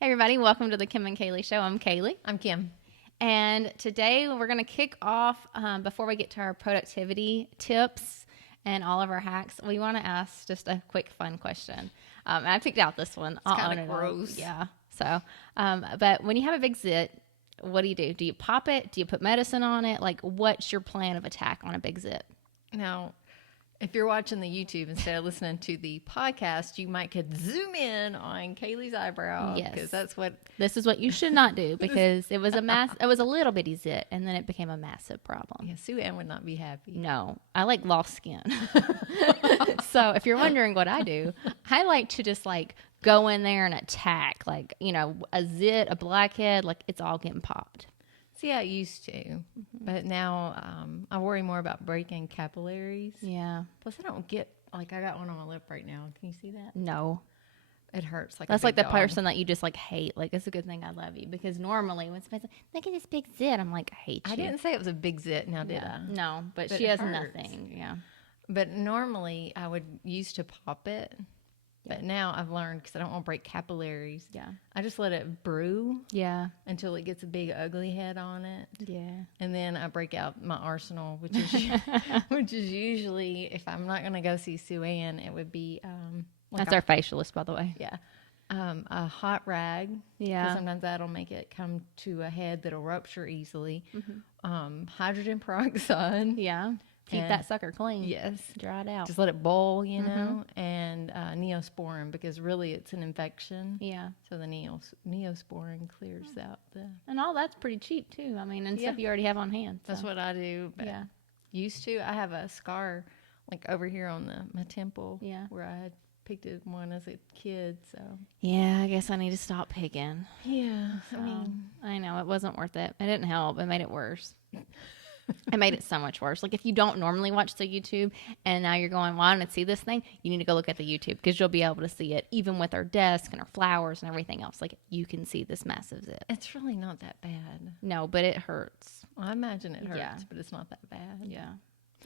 Hey everybody, welcome to the Kim and Kalee Show. I'm Kalee. I'm Kim. And today we're going to kick off, before we get to our productivity tips and all of our hacks, we want to ask just a quick fun question. And I picked out this one. It's kind of gross. Yeah. So, but when you have a big zit, what do? Do you pop it? Do you put medicine on it? Like, what's your plan of attack on a big zit? Now, if you're watching the YouTube instead of listening to the podcast, you might could zoom in on Kaylee's eyebrow. Yes. Because that's what... This is what you should not do, because it was a little bitty zit, and then it became a massive problem. Yeah, Sue Ann would not be happy. No, I like lost skin. So if you're wondering what I do, I like to just like go in there and attack, like, you know, a zit, a blackhead, like it's all getting popped. See, I used to, but now I worry more about breaking capillaries. Yeah. Plus, I don't get, like, I got one on my lip right now. Can you see that? No. It hurts like That's a like big the dog. person that you just like hate. Like, it's a good thing I love you, because normally when somebody's like, look at this big zit, I'm like, I hate you. I didn't say it was a big zit now, did I? No, but But she it has hurts. nothing. Yeah. But normally I would used to pop it. But now I've learned, because I don't want to break capillaries. Yeah. I just let it brew Yeah. until it gets a big ugly head on it. Yeah. And then I break out my arsenal, which is which is usually, if I'm not going to go see Sue Ann, it would be That's our facialist, by the way. yeah, a hot rag. Yeah. 'Cause sometimes that'll make it come to a head that'll rupture easily. Hydrogen peroxide. Yeah. Keep And- that sucker clean. Yes. Dry it out. Just let it boil, you know, and Neosporin, because really it's an infection. Yeah. So the Neosporin clears out the... And all that's pretty cheap too. I mean, and stuff Yeah. you already have on hand. That's so. what I do. But Yeah. used to. I have a scar like over here on my temple. Yeah. Where I had picked one as a kid. So Yeah, I guess I need to stop picking. yeah, So, I know it wasn't worth it. It didn't help. It made it worse. It made it so much worse. Like, if you don't normally watch the YouTube and now you're going, well, I want to see this thing, you need to go look at the YouTube, because you'll be able to see it, even with our desk and our flowers and everything else. Like, you can see this massive zit. it's really not that bad. No, but it hurts. Well, I imagine it hurts, Yeah. but it's not that bad. Yeah.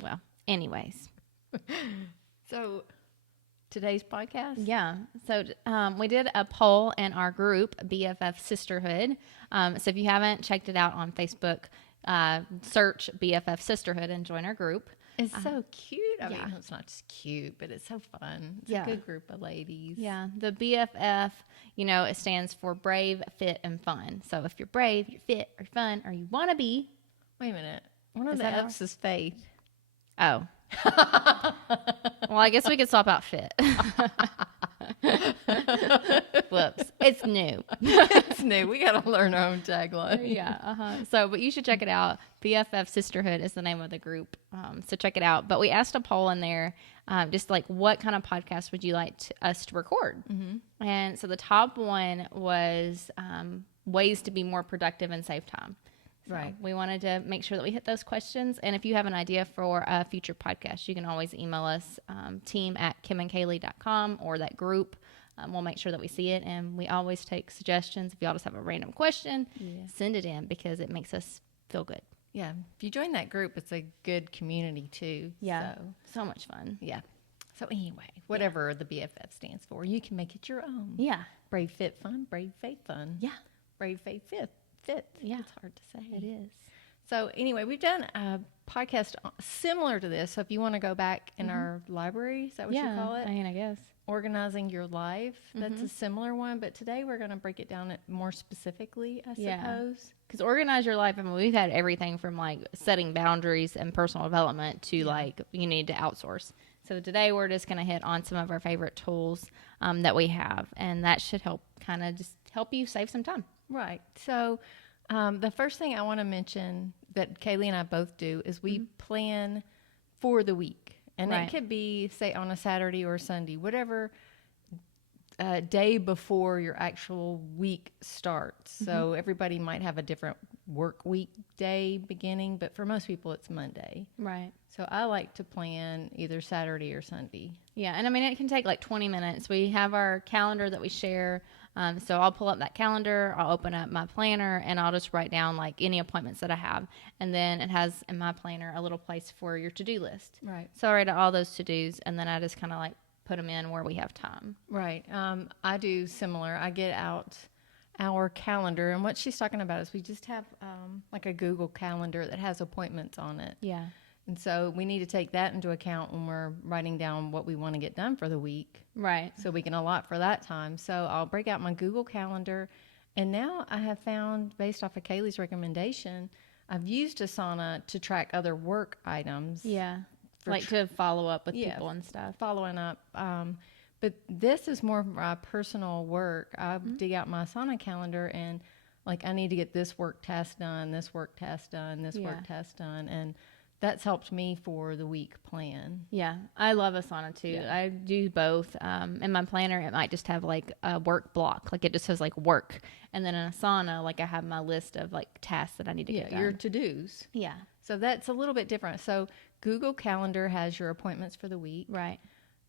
Well, anyways. So today's podcast. Yeah. So we did a poll in our group, BFF Sisterhood. So if you haven't checked it out on Facebook, search BFF Sisterhood and join our group. It's so cute. I yeah. mean, it's not just cute, but it's so fun. It's Yeah. a good group of ladies. Yeah. The BFF, you know, it stands for brave, fit, and fun. So if you're brave, you're fit, or fun, or you want to be. Wait a minute. One of Is the that F's is faith. Oh. Well, I guess we could swap out fit. Whoops. It's new. It's new. We got to learn our own tagline. Yeah. So, but you should check it out. BFF Sisterhood is the name of the group. So check it out. But we asked a poll in there, just like, what kind of podcast would you like us to record? Mm-hmm. And so the top one was ways to be more productive and save time. So Right. we wanted to make sure that we hit those questions. And if you have an idea for a future podcast, you can always email us, team@kimandkalee.com, or that group. We'll make sure that we see it, and we always take suggestions. If y'all just have a random question, send it in, because it makes us feel good. Yeah. If you join that group, it's a good community too. So much fun. Yeah. So anyway, whatever the BFF stands for, you can make it your own. Yeah. Brave, fit, fun. Brave, faith, fun. Yeah. Brave, faith, fit. Yeah. It's hard to say. It is. So anyway, we've done a podcast similar to this. So if you want to go back in our library, is that what you call it? I mean, I guess. Organizing your life. That's a similar one. But today we're going to break it down more specifically, I suppose. Because organize your life. I mean, we've had everything from like setting boundaries and personal development to like you need to outsource. So today we're just going to hit on some of our favorite tools that we have, and that should help kind of just help you save some time. Right. So the first thing I want to mention that Kalee and I both do is we plan for the week. And Right. it could be, say, on a Saturday or a Sunday, whatever day before your actual week starts. So everybody might have a different work week day beginning, but for most people it's Monday. Right. So I like to plan either Saturday or Sunday. Yeah, and I mean, it can take like 20 minutes. We have our calendar that we share. So I'll pull up that calendar, I'll open up my planner, and I'll just write down like any appointments that I have. And then it has in my planner a little place for your to-do list. Right. So I write out all those to-dos, and then I just kind of like put them in where we have time. Right. I do similar. I get out our calendar. And what she's talking about is we just have like a Google calendar that has appointments on it. Yeah. And so we need to take that into account when we're writing down what we want to get done for the week. Right. So we can allot for that time. So I'll break out my Google calendar. And now I have found, based off of Kalee's recommendation, I've used Asana to track other work items. Yeah. Like to follow up with people and stuff. Following up. But this is more of my personal work. I dig out my Asana calendar and like I need to get this work task done, this work task done, this work task done. And that's helped me for the week plan. Yeah, I love Asana too. Yeah. I do both. In my planner, it might just have like a work block. Like it just says like work. And then in Asana, like I have my list of like tasks that I need to get done. Your to-dos. Yeah. So that's a little bit different. So Google Calendar has your appointments for the week. Right.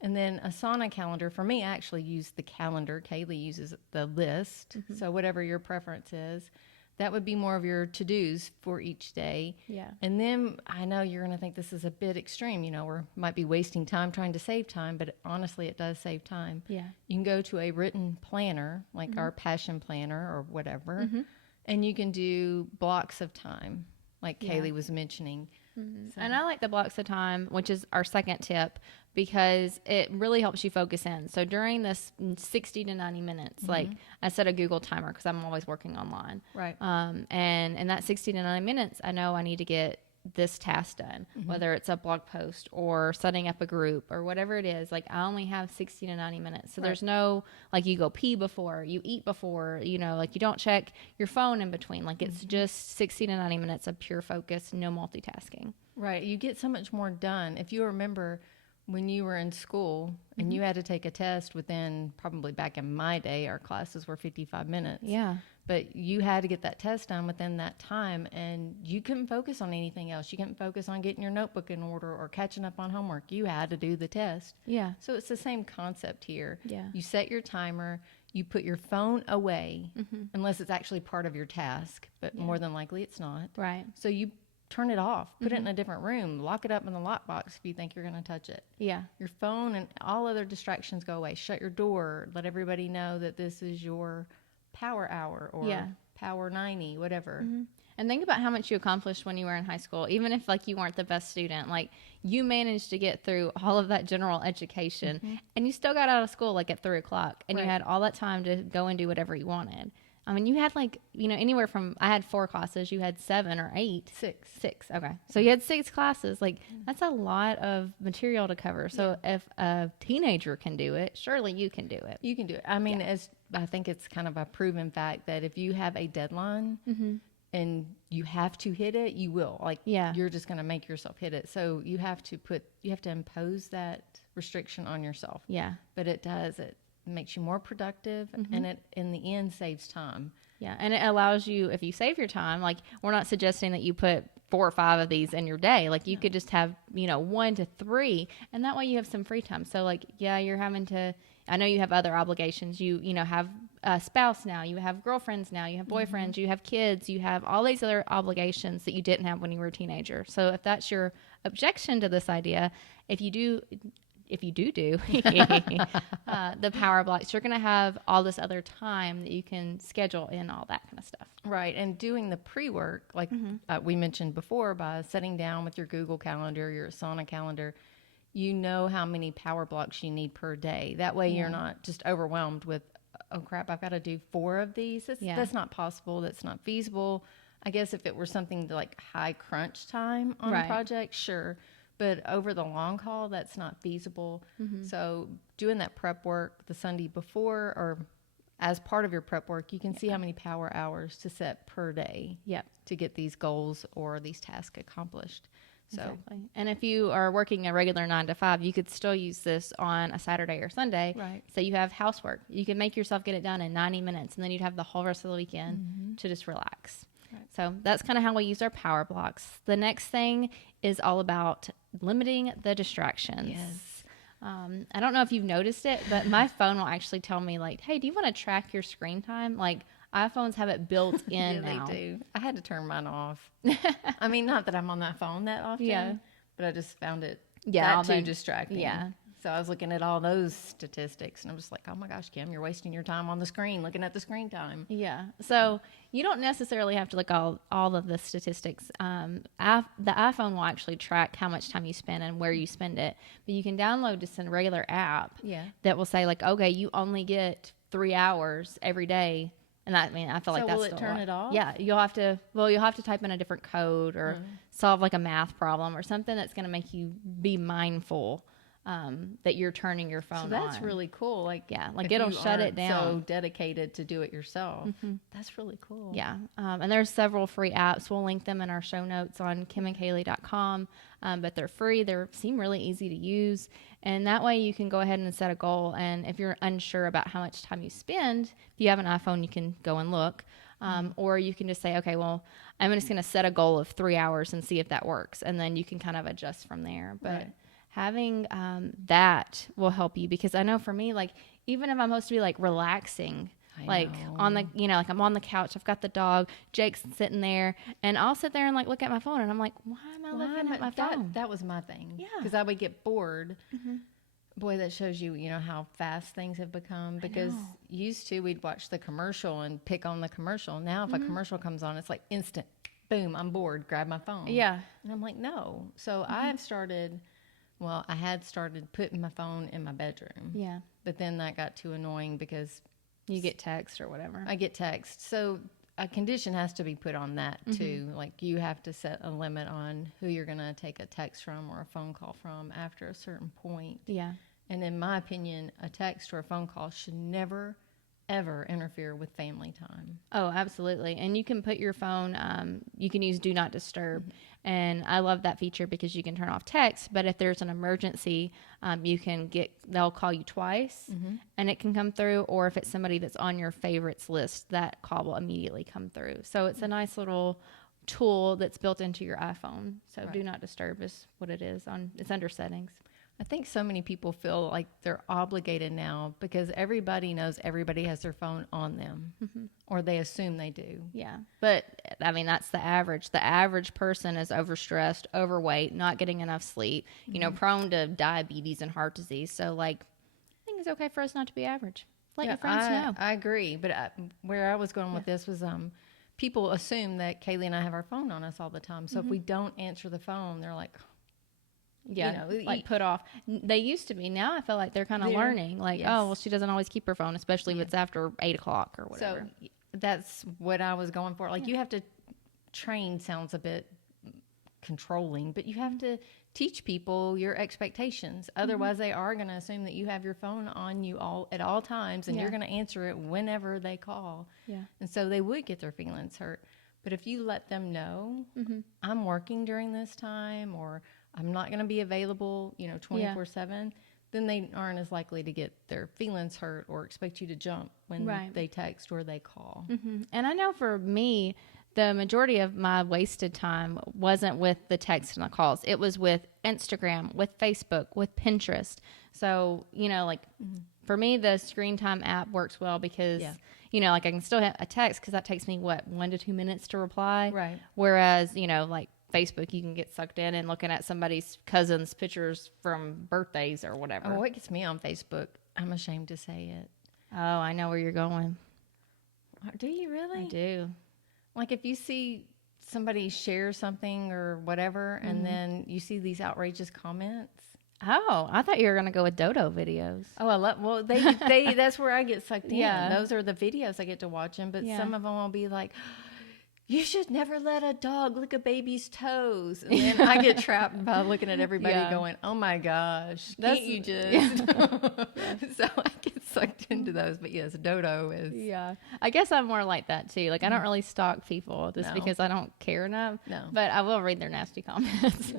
And then Asana Calendar, for me, I actually use the calendar. Kalee uses the list. Mm-hmm. So whatever your preference is. That would be more of your to-dos for each day. Yeah. And then I know you're going to think this is a bit extreme. You know, we might be wasting time trying to save time, but honestly, it does save time. Yeah. You can go to a written planner, like our passion planner or whatever, and you can do blocks of time, like Kalee was mentioning. Mm-hmm. So. And I like the blocks of time, which is our second tip, because it really helps you focus in. So during this 60 to 90 minutes, like I set a Google timer because I'm always working online. Right. And in that 60 to 90 minutes, I know I need to get this task done, whether it's a blog post or setting up a group or whatever it is. Like I only have 60 to 90 minutes. So there's no, like you go pee before, you eat before, you know, like you don't check your phone in between. Like it's just 60 to 90 minutes of pure focus, no multitasking. Right. You get so much more done. If you remember when you were in school and you had to take a test within, probably back in my day, our classes were 55 minutes. Yeah. But you had to get that test done within that time, and you couldn't focus on anything else. You couldn't focus on getting your notebook in order or catching up on homework. You had to do the test. Yeah. So it's the same concept here. Yeah. You set your timer, you put your phone away, unless it's actually part of your task, but more than likely it's not. Right. So you turn it off, put it in a different room, lock it up in the lockbox if you think you're going to touch it. Yeah. Your phone and all other distractions go away. Shut your door. Let everybody know that this is your power hour or power 90, whatever. And think about how much you accomplished when you were in high school, even if like you weren't the best student. Like you managed to get through all of that general education and you still got out of school like at 3:00 and you had all that time to go and do whatever you wanted. I mean, you had like, you know, anywhere from, I had 4 classes, you had 7 or 8. 6. Okay. So you had 6 classes. Like that's a lot of material to cover. So if a teenager can do it, surely you can do it. You can do it. I mean, I think it's kind of a proven fact that if you have a deadline and you have to hit it, you will. Like you're just going to make yourself hit it. So you have to impose that restriction on yourself. Yeah. But it makes you more productive and it in the end saves time. Yeah, and it allows you, if you save your time, like we're not suggesting that you put 4 or 5 of these in your day. Like you could just have, 1 to 3, and that way you have some free time. So like, you're having to, I know you have other obligations. You have a spouse now, you have girlfriends now, you have boyfriends, you have kids, you have all these other obligations that you didn't have when you were a teenager. So if that's your objection to this idea, if you do the power blocks, you're going to have all this other time that you can schedule in all that kind of stuff. Right. And doing the pre-work, like we mentioned before, by sitting down with your Google Calendar, your Asana calendar, you know how many power blocks you need per day. That way you're not just overwhelmed with, oh crap, I've got to do 4 of these. That's not possible. That's not feasible. I guess if it were something like high crunch time on a project, sure. But over the long haul, that's not feasible. So doing that prep work the Sunday before or as part of your prep work, you can see how many power hours to set per day to get these goals or these tasks accomplished. So, exactly. And if you are working a regular 9 to 5, you could still use this on a Saturday or Sunday. Right. So you have housework. You can make yourself get it done in 90 minutes, and then you'd have the whole rest of the weekend to just relax. Right. So that's kind of how we use our power blocks. The next thing is all about limiting the distractions. Yes. I don't know if you've noticed it, but my phone will actually tell me like, hey, do you want to track your screen time? Like iPhones have it built in now. They do. I had to turn mine off. I mean, not that I'm on that phone that often, but I just found it too distracting. Yeah. So I was looking at all those statistics, and I'm just like, oh my gosh, Kim, you're wasting your time on the screen looking at the screen time. Yeah. So you don't necessarily have to look all of the statistics. The iPhone will actually track how much time you spend and where you spend it. But you can download just a regular app that will say like, okay, you only get 3 hours every day. And that, I mean, I feel like that's will it turn it off? Yeah. You'll have to type in a different code or solve like a math problem or something that's going to make you be mindful that you're turning your phone on. So that's really cool. Like, like it'll shut it down. So dedicated to do it yourself. That's really cool. Yeah. And there's several free apps. We'll link them in our show notes on kimandkalee.com. But they're free. They seem really easy to use. And that way you can go ahead and set a goal. And if you're unsure about how much time you spend, if you have an iPhone, you can go and look. Or you can just say, okay, well, I'm just going to set a goal of 3 hours and see if that works. And then you can kind of adjust from there. But having that will help you, because I know for me, like, even if I'm supposed to be like relaxing, on the, like I'm on the couch, I've got the dog, Jake's sitting there, and I'll sit there and like look at my phone, and I'm like, why am I looking at my phone? That was my thing. Yeah. Because I would get bored. Boy, that shows you, how fast things have become. Because used to, we'd watch the commercial and pick on the commercial. Now, if a commercial comes on, it's like instant, boom, I'm bored, grab my phone. Yeah. And I'm like, no. So I had started putting my phone in my bedroom. Yeah. But then that got too annoying because you get text or whatever. I get text. So a condition has to be put on that too. Like, you have to set a limit on who you're going to take a text from or a phone call from after a certain point. Yeah. And in my opinion, a text or a phone call should never, ever interfere with family time. Oh, absolutely. And you can put your phone, you can use Do Not Disturb. And I love that feature because you can turn off text, but if there's an emergency, they'll call you twice and it can come through. Or if it's somebody that's on your favorites list, that call will immediately come through. So it's a nice little tool that's built into your iPhone. So Do Not Disturb is what it is. It's under settings. I think so many people feel like they're obligated now because everybody knows everybody has their phone on them, or they assume they do. Yeah. But, I mean, that's the average. The average person is overstressed, overweight, not getting enough sleep, prone to diabetes and heart disease. So, like, I think it's okay for us not to be average. Let your friends know. I agree. But where I was going with this was people assume that Kalee and I have our phone on us all the time. So if we don't answer the phone, they're like... Yeah, put off. They used to be. Now I feel like they're kind of learning. Like, oh, well, she doesn't always keep her phone, especially if it's after 8 o'clock or whatever. So that's what I was going for. Like, you have to train sounds a bit controlling, but you have to teach people your expectations. Otherwise, they are going to assume that you have your phone on you at all times, and you're going to answer it whenever they call. Yeah, and so they would get their feelings hurt. But if you let them know, I'm working during this time, or I'm not going to be available, 24/7, then they aren't as likely to get their feelings hurt or expect you to jump when they text or they call. And I know for me, the majority of my wasted time wasn't with the text and the calls. It was with Instagram, with Facebook, with Pinterest. So, for me, the screen time app works well because, I can still have a text because that takes me, 1 to 2 minutes to reply? Right. Whereas, Facebook, you can get sucked in and looking at somebody's cousin's pictures from birthdays or whatever. Oh, what gets me on Facebook, I'm ashamed to say it. Oh, I know where you're going. Do you really? I do. Like, if you see somebody share something or whatever, and then you see these outrageous comments. Oh, I thought you were going to go with dodo videos. Oh, they that's where I get sucked in. Yeah. Those are the videos I get to watch them, but some of them will be like, you should never let a dog lick a baby's toes. And then I get trapped by looking at everybody going, oh my gosh, can't you just? So I get sucked into those. But yes, dodo is. Yeah. I guess I'm more like that too. Like, I don't really stalk people just because I don't care enough. No. But I will read their nasty comments.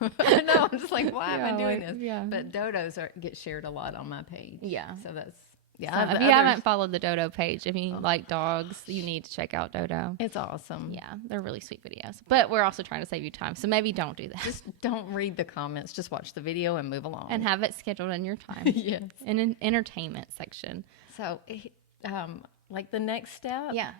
No, I'm just like, why am I doing this? Yeah. But dodos get shared a lot on my page. Yeah. So that's. Yeah, so if you haven't followed the Dodo page, if you like dogs, you need to check out Dodo. It's awesome. Yeah, they're really sweet videos. But we're also trying to save you time, so maybe don't do that. Just don't read the comments. Just watch the video and move along. And have it scheduled in your time. Yes. In an entertainment section. So, like the next step. Yeah.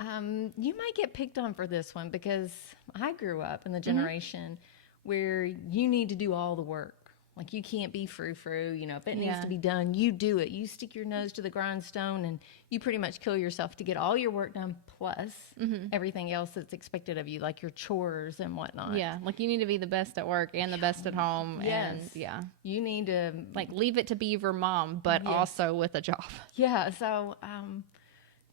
You might get picked on for this one because I grew up in the generation where you need to do all the work. Like, you can't be frou-frou. You know, if it needs to be done, you do it. You stick your nose to the grindstone, and you pretty much kill yourself to get all your work done, plus everything else that's expected of you, like your chores and whatnot. Yeah, like you need to be the best at work and the best at home. Yes. And you need to, like, leave it to Beaver mom, but also with a job. Yeah, so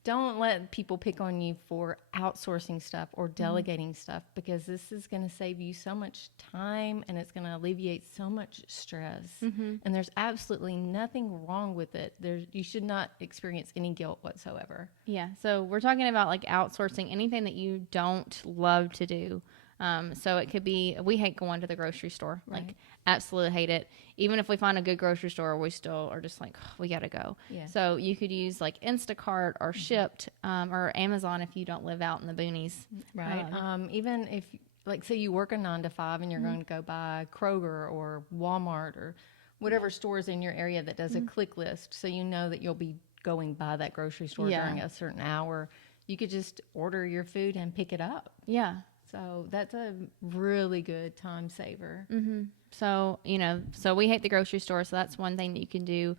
don't let people pick on you for outsourcing stuff or delegating stuff, because this is going to save you so much time, and it's going to alleviate so much stress. And there's absolutely nothing wrong with it. You should not experience any guilt whatsoever. Yeah, so we're talking about like outsourcing anything that you don't love to do. So it could be, we hate going to the grocery store, like absolutely hate it. Even if we find a good grocery store, we still are just like, oh, we got to go. Yeah. So you could use like Instacart or Shipt, or Amazon if you don't live out in the boonies. Right. Even if, like, say you work a 9 to 5 and you're going to go by Kroger or Walmart or whatever stores in your area that does a click list, so you know that you'll be going by that grocery store during a certain hour, you could just order your food and pick it up. Yeah. So that's a really good time saver. So, you know, so we hate the grocery store. So that's one thing that you can do.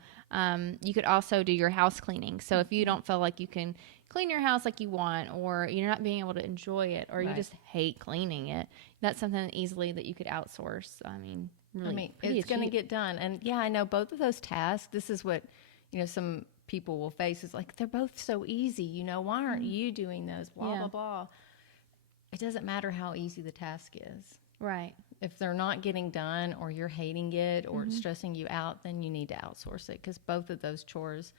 You could also do your house cleaning. So if you don't feel like you can clean your house like you want, or you're not being able to enjoy it, or you just hate cleaning it, that's something easily that you could outsource. I mean, really, it's going to get done. And yeah, I know both of those tasks. This is what, you know, some people will face is like, they're both so easy. You know, why aren't you doing those? Blah, blah, blah. It doesn't matter how easy the task is. Right. If they're not getting done, or you're hating it, or it's stressing you out, then you need to outsource it, because both of those chores,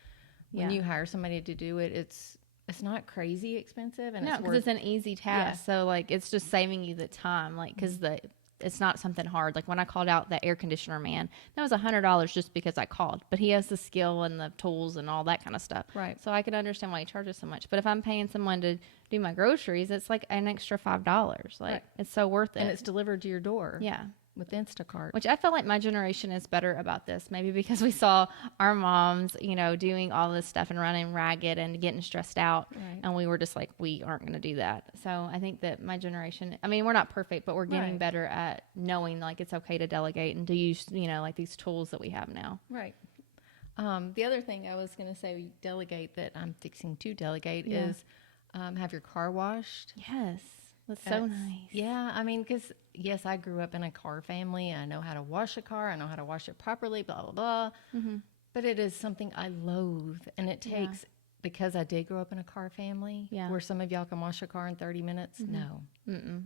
when you hire somebody to do it, it's not crazy expensive, and because it's an easy task. So like, it's just saving you the time, like, because it's not something hard. Like when I called out the air conditioner man, that was $100 just because I called, but he has the skill and the tools and all that kind of stuff. Right. So I can understand why he charges so much. But if I'm paying someone to do my groceries, it's like an extra $5. Like it's so worth it. And it's delivered to your door. Yeah. With Instacart. Which I feel like my generation is better about this, maybe because we saw our moms, you know, doing all this stuff and running ragged and getting stressed out. Right. And we were just like, we aren't going to do that. So I think that my generation, I mean, we're not perfect, but we're getting better at knowing like it's okay to delegate and to use, you know, like these tools that we have now. Right. The other thing I was going to say, delegate, that I'm fixing to delegate is have your car washed. Yes. That's so nice. Yeah, I mean, because, yes, I grew up in a car family. I know how to wash a car. I know how to wash it properly, blah, blah, blah. But it is something I loathe. And it takes, because I did grow up in a car family, where some of y'all can wash a car in 30 minutes. No.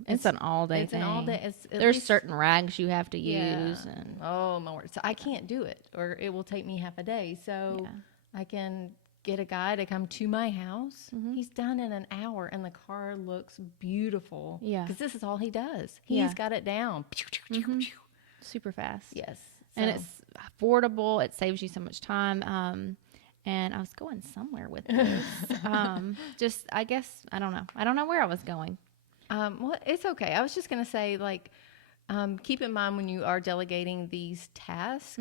It's an all-day thing. It's an all-day. There's certain rags you have to use. And oh, my word. So I can't do it, or it will take me half a day. So I can get a guy to come to my house. He's done in an hour, and the car looks beautiful. Yeah. Because this is all he does. He's got it down. Super fast. Yes. And it's affordable. It saves you so much time. And I was going somewhere with this. I guess, I don't know. I don't know where I was going. Well, it's okay. I was just going to say, like, keep in mind when you are delegating these tasks,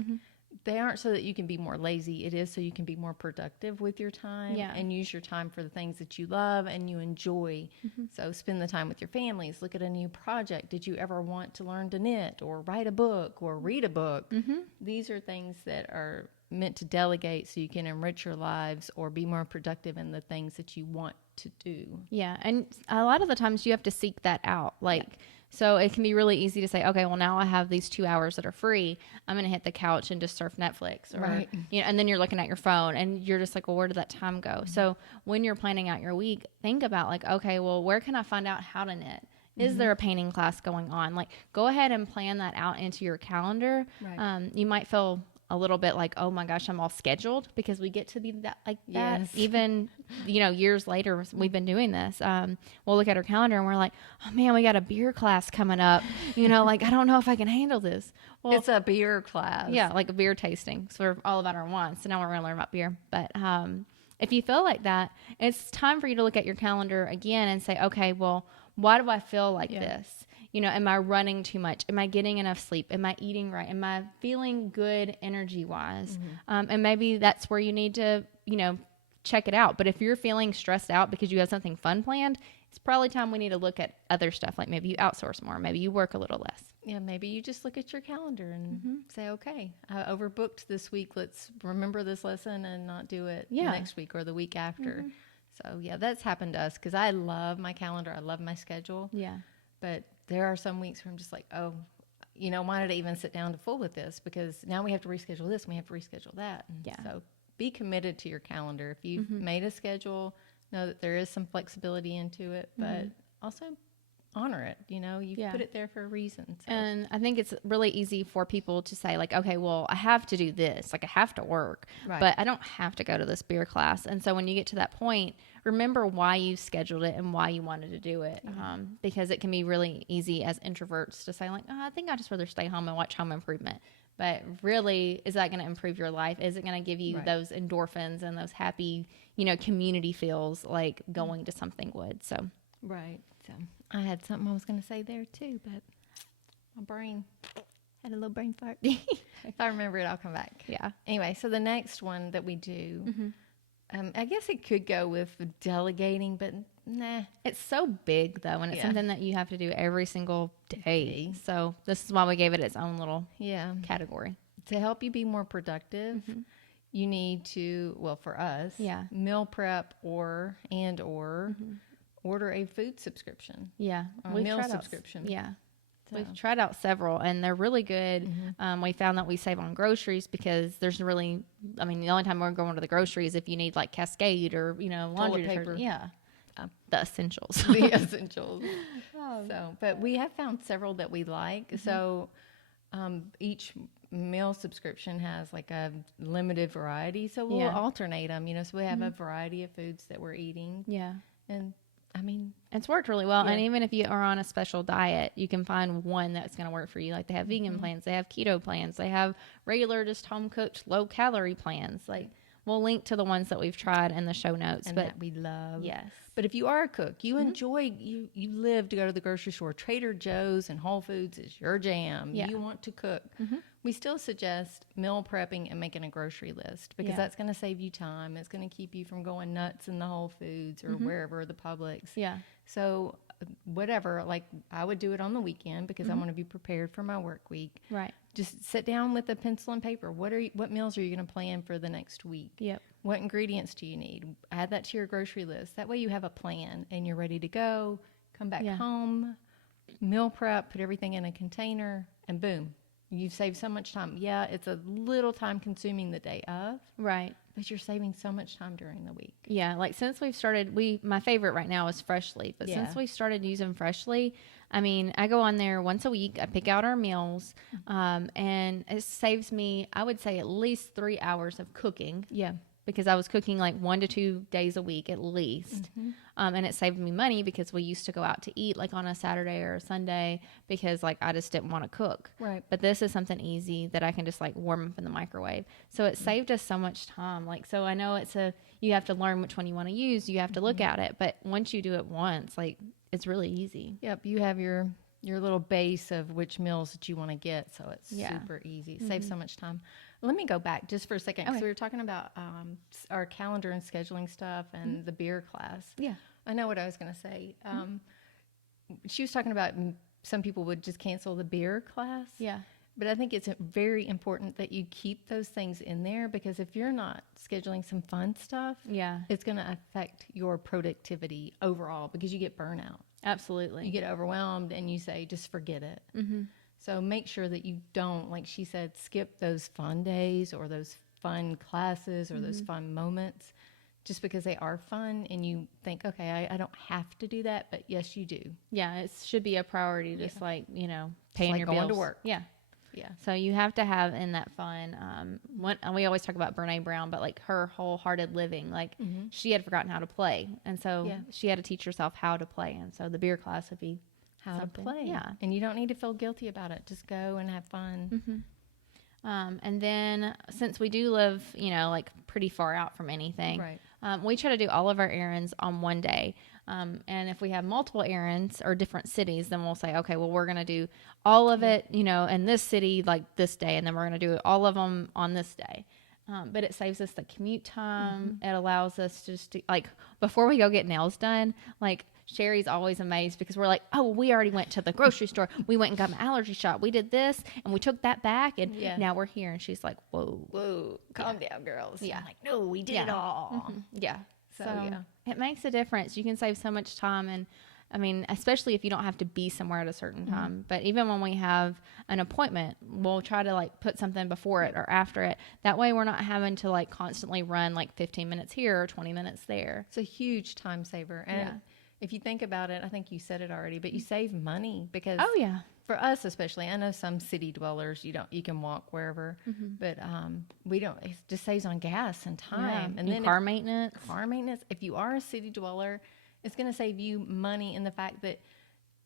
they aren't so that you can be more lazy. It is so you can be more productive with your time and use your time for the things that you love and you enjoy. So spend the time with your families. Look at a new project. Did you ever want to learn to knit or write a book or read a book? These are things that are meant to delegate so you can enrich your lives or be more productive in the things that you want to do. Yeah, and a lot of the times you have to seek that out. So it can be really easy to say, okay, well, now I have these 2 hours that are free. I'm going to hit the couch and just surf Netflix. Or, you know, and then you're looking at your phone and you're just like, well, where did that time go? So when you're planning out your week, think about like, okay, well, where can I find out how to knit? Is there a painting class going on? Like, go ahead and plan that out into your calendar. You might feel a little bit like, oh my gosh, I'm all scheduled, because we get to be that like that. Even, you know, years later, we've been doing this. We'll look at our calendar and we're like, oh man, we got a beer class coming up. You know, like, I don't know if I can handle this. Well, it's a beer class. Yeah, like a beer tasting. So we're all about our wine. So now we're going to learn about beer. But if you feel like that, it's time for you to look at your calendar again and say, okay, well, why do I feel like this? You know, am I running too much? Am I getting enough sleep? Am I eating right? Am I feeling good energy-wise? And maybe that's where you need to, you know, check it out. But if you're feeling stressed out because you have something fun planned, it's probably time we need to look at other stuff. Like maybe you outsource more, maybe you work a little less. Yeah, maybe you just look at your calendar and say, okay, I overbooked this week. Let's remember this lesson and not do it next week or the week after. So, yeah, that's happened to us because I love my calendar. I love my schedule. Yeah. But there are some weeks where I'm just like, oh, why did I even sit down to fool with this? Because now we have to reschedule this. And we have to reschedule that. And so be committed to your calendar. If you've made a schedule, know that there is some flexibility into it, but also honor it. You put it there for a reason. So. And I think it's really easy for people to say like, okay, well, I have to do this. Like I have to work, but I don't have to go to this beer class. And so when you get to that point, remember why you scheduled it and why you wanted to do it. Because it can be really easy as introverts to say like, oh, I think I'd just rather stay home and watch Home Improvement. But really, is that going to improve your life? Is it going to give you those endorphins and those happy, community feels like going to something would? So. Right. So I had something I was going to say there too, but my brain had a little brain fart. If I remember it, I'll come back. Yeah. Anyway, so the next one that we do, I guess it could go with delegating, but nah. It's so big though, and it's something that you have to do every single day. So this is why we gave it its own little category. To help you be more productive, you need to, well, for us, meal prep or order a food subscription. Yeah. Or a meal subscription. So. We've tried out several and they're really good. We found that we save on groceries because there's really, the only time we're going to the groceries if you need like Cascade or, laundry paper. detergent. Yeah. The essentials. The essentials. So, but we have found several that we like. So, each meal subscription has like a limited variety. So we'll alternate them, so we have a variety of foods that we're eating. Yeah. And it's worked really well. And even if you are on a special diet, you can find one that's going to work for you. Like they have vegan plans, they have keto plans, they have regular, just home cooked, low calorie plans. Like we'll link to the ones that we've tried in the show notes. And but that we love. Yes. But if you are a cook, you enjoy, you live to go to the grocery store. Trader Joe's and Whole Foods is your jam. Yeah. You want to cook. We still suggest meal prepping and making a grocery list because that's going to save you time. It's going to keep you from going nuts in the Whole Foods or wherever, the Publix. Yeah. So whatever, like I would do it on the weekend because I want to be prepared for my work week. Right. Just sit down with a pencil and paper. What meals are you going to plan for the next week? Yep. What ingredients do you need? Add that to your grocery list. That way you have a plan and you're ready to go. Come back home, meal prep, put everything in a container, and boom. You've saved so much time. Yeah, it's a little time consuming the day of. Right. But you're saving so much time during the week. Yeah, like since we've started, my favorite right now is Freshly. But since we started using Freshly, I go on there once a week. I pick out our meals, and it saves me, I would say, at least 3 hours of cooking. Yeah. Because I was cooking like 1 to 2 days a week at least. And it saved me money because we used to go out to eat like on a Saturday or a Sunday because like I just didn't want to cook. Right. But this is something easy that I can just like warm up in the microwave. So it saved us so much time. Like, so I know you have to learn which one you want to use. You have to look at it. But once you do it once, like it's really easy. Yep. You have your little base of which meals that you want to get. So it's super easy. It saves so much time. Let me go back just for a second because we were talking about our calendar and scheduling stuff and the beer class. Yeah. I know what I was going to say. She was talking about some people would just cancel the beer class. Yeah. But I think it's very important that you keep those things in there because if you're not scheduling some fun stuff, it's going to affect your productivity overall because you get burnout. Absolutely. You get overwhelmed and you say, just forget it. So make sure that you don't, like she said, skip those fun days or those fun classes or those fun moments just because they are fun and you think, okay, I don't have to do that, but yes, you do. Yeah, it should be a priority, just like, paying like your going bills. to work. Yeah. Yeah. So you have to have in that fun, we always talk about Brene Brown, but like her wholehearted living, like she had forgotten how to play. And so she had to teach herself how to play. And so the beer class would be how something. to play. Yeah. And you don't need to feel guilty about it. Just go and have fun. And then since we do live, like pretty far out from anything, we try to do all of our errands on one day. And if we have multiple errands or different cities, then we'll say, okay, well, we're going to do all of it, in this city, like this day. And then we're going to do all of them on this day. but it saves us the commute time. It allows us to just like, before we go get nails done, like Sherry's always amazed because we're like, oh, we already went to the grocery store. We went and got an allergy shot. We did this and we took that back and now we're here. And she's like, whoa, calm down, girls. Yeah. I'm like, no, we did it all. Yeah. So it makes a difference. You can save so much time. And I mean, especially if you don't have to be somewhere at a certain time. But even when we have an appointment, we'll try to like put something before it or after it. That way we're not having to like constantly run like 15 minutes here or 20 minutes there. It's a huge time saver. And if you think about it, I think you said it already, but you save money because for us especially, I know some city dwellers, you can walk wherever, but we don't. It just saves on gas and time. And then car maintenance. If you are a city dweller, it's going to save you money in the fact that,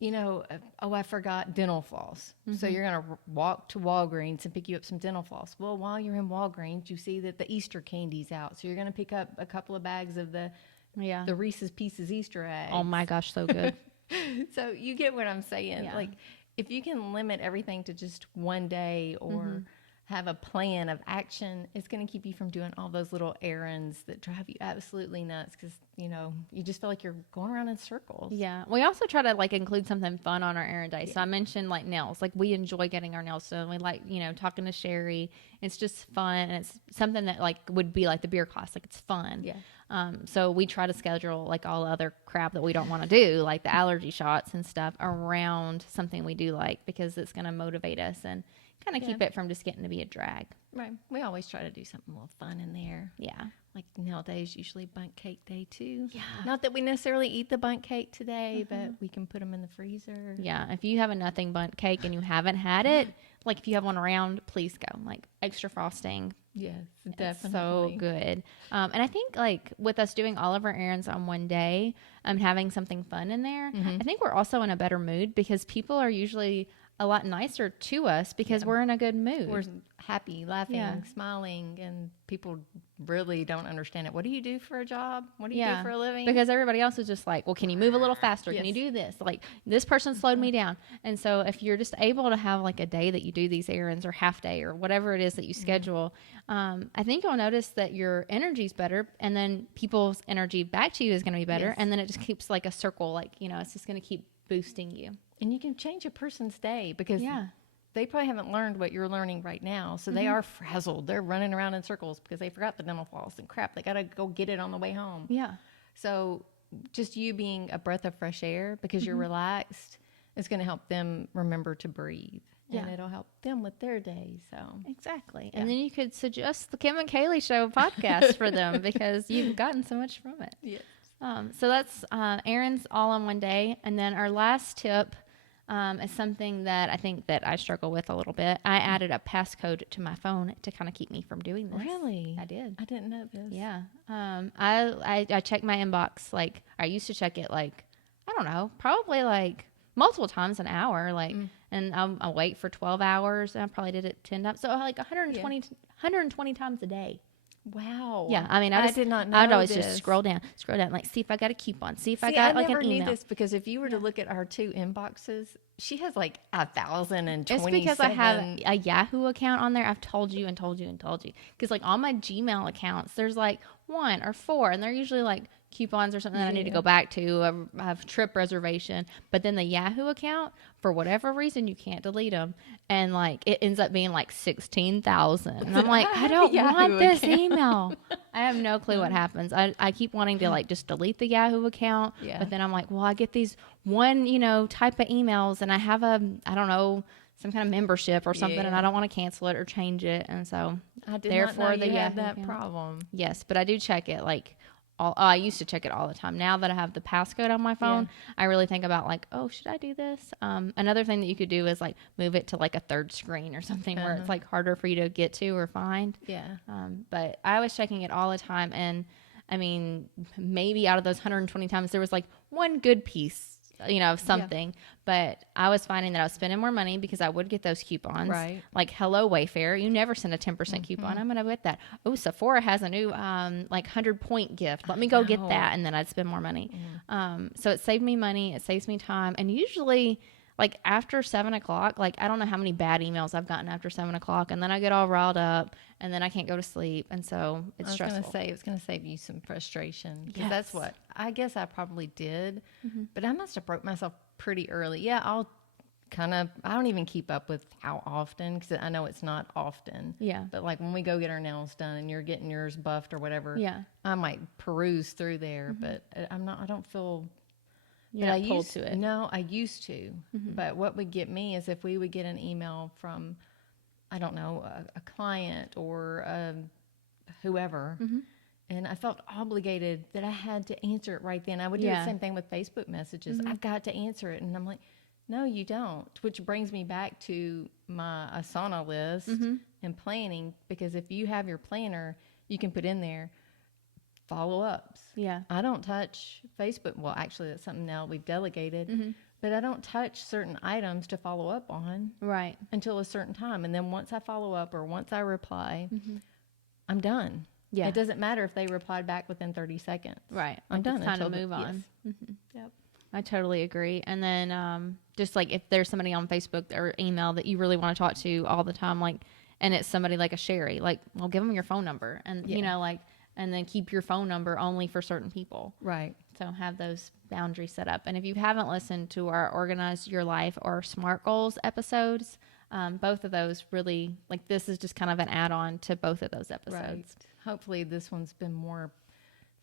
I forgot dental floss. So you're going to walk to Walgreens and pick you up some dental floss. Well, while you're in Walgreens, you see that the Easter candy's out. So you're going to pick up a couple of bags of the Reese's Pieces Easter eggs. Oh my gosh, so good. So you get what I'm saying. Like, if you can limit everything to just one day or have a plan of action, it's going to keep you from doing all those little errands that drive you absolutely nuts because, you just feel like you're going around in circles. Yeah. We also try to like include something fun on our errand day. So I mentioned like nails. Like we enjoy getting our nails done. We like, talking to Sherry. It's just fun. And it's something that like would be like the beer class. Like it's fun. Yeah. So we try to schedule like all the other crap that we don't want to do, like the allergy shots and stuff around something we do like, because it's going to motivate us and kind of keep it from just getting to be a drag. Right. We always try to do something a little fun in there. Yeah. Like nail day is usually bundt cake day too. Yeah. Not that we necessarily eat the bundt cake today, but we can put them in the freezer. Yeah. If you have a nothing bundt cake and you haven't had it, like if you have one around, please go. Like extra frosting. Yes, definitely. So good. And I think like with us doing all of our errands on one day, having something fun in there, I think we're also in a better mood because people are usually a lot nicer to us because we're in a good mood. We're happy, laughing, smiling, and people really don't understand it. What do you do for a job? What do you do for a living? Because everybody else is just like, well, can you move a little faster? Can you do this? Like this person slowed me down. And so if you're just able to have like a day that you do these errands or half day or whatever it is that you schedule, I think you'll notice that your energy's better and then people's energy back to you is going to be better. And then it just keeps like a circle, like, it's just going to keep boosting you. And you can change a person's day because they probably haven't learned what you're learning right now. So they are frazzled. They're running around in circles because they forgot the dental floss and crap. They got to go get it on the way home. Yeah. So just you being a breath of fresh air because you're relaxed is going to help them remember to breathe. And it'll help them with their day. So exactly. And then you could suggest the Kim and Kalee Show podcast for them because you've gotten so much from it. Yes. So that's errands all on one day. And then our last tip is something that I think that I struggle with a little bit. I added a passcode to my phone to kind of keep me from doing this. Really? I did. I didn't know this. Yeah. I check my inbox. Like I used to check it like, I don't know, probably like multiple times an hour. Like, and I'll wait for 12 hours. And I probably did it 10 times. So like 120 times a day. Wow. Yeah. I mean, I did not know I'd always this. just scroll down, like, see if I got a coupon, see if I got like an email. I never knew this because if you were to look at our two inboxes, she has like 1,027. It's because I have a Yahoo account on there. I've told you. Because like all my Gmail accounts, there's like 1 or 4, and they're usually like coupons or something that I need to go back to. I have trip reservation. But then the Yahoo account, for whatever reason, you can't delete them. And like it ends up being like 16,000. And I'm like, I don't want this email. I have no clue what happens. I keep wanting to like just delete the Yahoo account. Yeah. But then I'm like, well, I get these one, type of emails and I have I don't know, some kind of membership or something and I don't want to cancel it or change it. And so I did not know you had that problem. Yes, but I do check it like I used to check it all the time. Now that I have the passcode on my phone, I really think about like, oh, should I do this? Another thing that you could do is like move it to like a third screen or something where it's like harder for you to get to or find. Yeah. But I was checking it all the time. And I mean, maybe out of those 120 times, there was like one good piece, of something. But I was finding that I was spending more money because I would get those coupons. Right. Like Hello Wayfair, you never send a 10% coupon. I'm going to get that. Oh, Sephora has a new like 100-point gift. Let me go get that. And then I'd spend more money. So it saved me money. It saves me time. And usually like after 7 o'clock, like I don't know how many bad emails I've gotten after 7 o'clock, and then I get all riled up, and then I can't go to sleep, and so it's stressful. I was going to say it's going to save you some frustration, because Yes. that's what I guess I probably did, but I must have broke myself pretty early. Yeah, I don't even keep up with how often, because I know it's not often. Yeah. But like when we go get our nails done and you're getting yours buffed or whatever, Yeah. I might peruse through there, but I don't feel. You're not pulled to it. No, I used to. But what would get me is if we would get an email from, I don't know, a client or whoever, and I felt obligated that I had to answer it right then. I would do the same thing with Facebook messages. I've got to answer it. And I'm like, no, you don't. Which brings me back to my Asana list and planning, because if you have your planner, you can put in there follow-ups. Yeah. I don't touch Facebook. Well, actually, that's something now we've delegated. But I don't touch certain items to follow up on Right. until a certain time. And then once I follow up or once I reply, I'm done. Yeah. It doesn't matter if they replied back within 30 seconds. Right. I'm Like, done. it's time to until move on. Yep. I totally agree. And then just like if there's somebody on Facebook or email that you really want to talk to all the time, like, and it's somebody like a Sherry, like, well, give them your phone number, and you know, like, and then keep your phone number only for certain people. Right. So have those boundaries set up. And if you haven't listened to our Organize Your Life or SMART Goals episodes, both of those really, like, this is just kind of an add-on to both of those episodes. Right. Hopefully this one's been more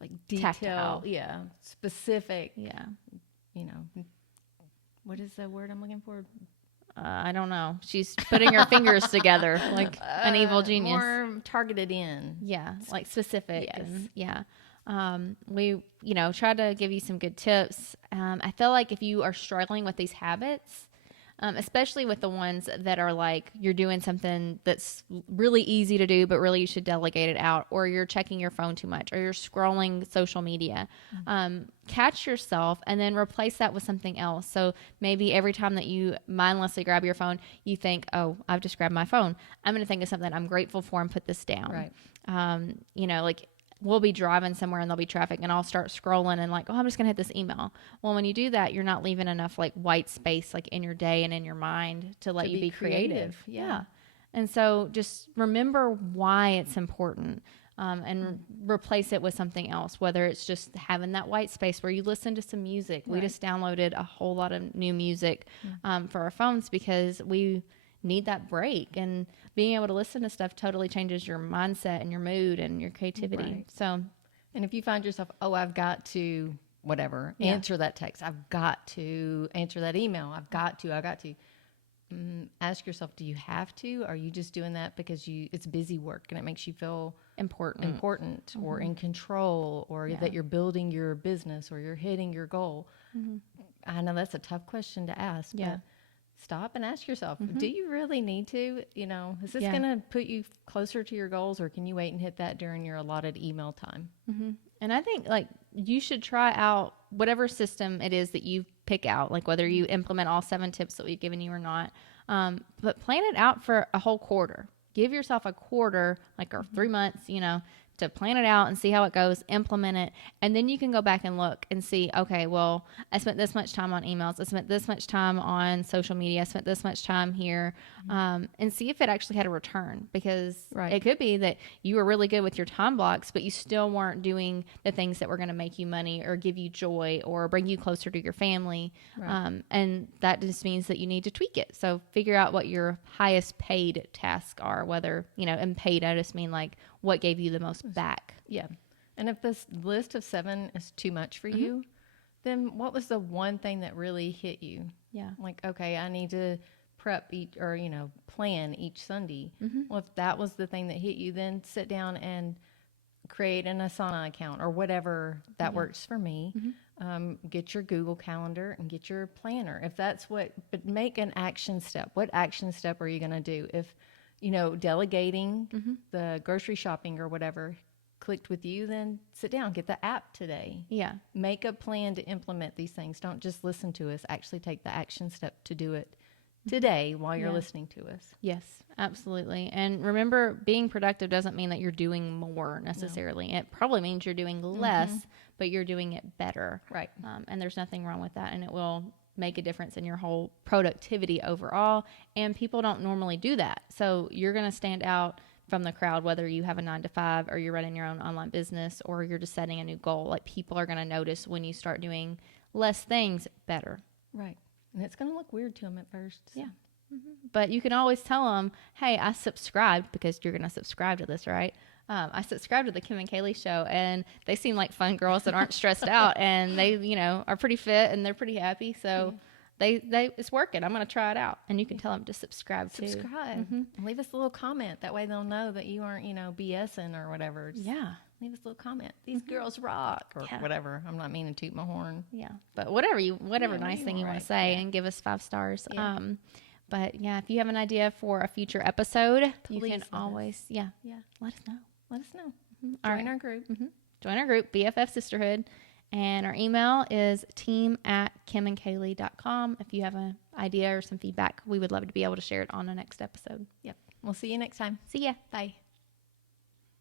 like detailed. Tactile. Yeah. Specific. Yeah. You know, what is the word I'm looking for? I don't know. She's putting her fingers together like an evil genius. More targeted in. Yeah, like specific. Yes. And, yeah. We, try to give you some good tips. I feel like if you are struggling with these habits, especially with the ones that are like you're doing something that's really easy to do, but really you should delegate it out, or you're checking your phone too much, or you're scrolling social media, catch yourself and then replace that with something else. So maybe every time that you mindlessly grab your phone, you think, oh, I've just grabbed my phone. I'm going to think of something I'm grateful for and put this down. Right. Like we'll be driving somewhere and there'll be traffic and I'll start scrolling and like, oh, I'm just going to hit this email. Well, when you do that, you're not leaving enough like white space, like in your day and in your mind to let you be creative. Yeah. And so just remember why it's important, and replace it with something else, whether it's just having that white space where you listen to some music. We just downloaded a whole lot of new music, for our phones because we need that break, and being able to listen to stuff totally changes your mindset and your mood and your creativity. Right. So, and if you find yourself, oh, I've got to whatever, answer that text. I've got to answer that email. I've got to. Ask yourself, do you have to? Are you just doing that because it's busy work and it makes you feel important or in control, or that you're building your business or you're hitting your goal? I know that's a tough question to ask, but stop and ask yourself, do you really need to? Is this going to put you closer to your goals, or can you wait and hit that during your allotted email time? And I think like you should try out whatever system it is that you pick out, like whether you implement all 7 tips that we've given you or not. But plan it out for a whole quarter. Give yourself a quarter, like or 3 months, to plan it out and see how it goes, implement it. And then you can go back and look and see, okay, well, I spent this much time on emails. I spent this much time on social media. I spent this much time here, and see if it actually had a return, because it could be that you were really good with your time blocks, but you still weren't doing the things that were going to make you money or give you joy or bring you closer to your family. And that just means that you need to tweak it. So figure out what your highest paid tasks are, whether, and paid, I just mean like what gave you the most back. Yeah. And if this list of 7 is too much for you, then what was the one thing that really hit you? Yeah. Like, okay, I need to prep plan each Sunday. Well, if that was the thing that hit you, then sit down and create an Asana account or whatever that works for me. Get your Google Calendar and get your planner. If that's but make an action step. What action step are you going to do? If, delegating the grocery shopping or whatever clicked with you, then sit down, get the app today. Yeah. Make a plan to implement these things. Don't just listen to us. Actually take the action step to do it today while you're listening to us. Yes, absolutely. And remember, being productive doesn't mean that you're doing more necessarily. It probably means you're doing less, but you're doing it better. Right. And there's nothing wrong with that. And it will make a difference in your whole productivity overall. And people don't normally do that. So you're going to stand out from the crowd, whether you have a 9 to 5 or you're running your own online business or you're just setting a new goal. Like, people are going to notice when you start doing less things better. Right. And it's going to look weird to them at first. So. Yeah. But you can always tell them, hey, I subscribed, because you're going to subscribe to this, right? I subscribed to the Kim and Kalee show, and they seem like fun girls that aren't stressed out, and they, are pretty fit and they're pretty happy. So they it's working. I'm going to try it out. And you can tell them to subscribe too. Subscribe. And leave us a little comment. That way they'll know that you aren't, BSing or whatever. Just leave us a little comment. These girls rock, or whatever. I'm not meaning to toot my horn. Yeah. But whatever nice thing you want to say, and give us 5 stars. Yeah. But if you have an idea for a future episode, you can always, let us know. Let us know. Join our group. Join our group, BFF Sisterhood. And our email is team@kimandkalee.com. If you have an idea or some feedback, we would love to be able to share it on the next episode. Yep. We'll see you next time. See ya. Bye.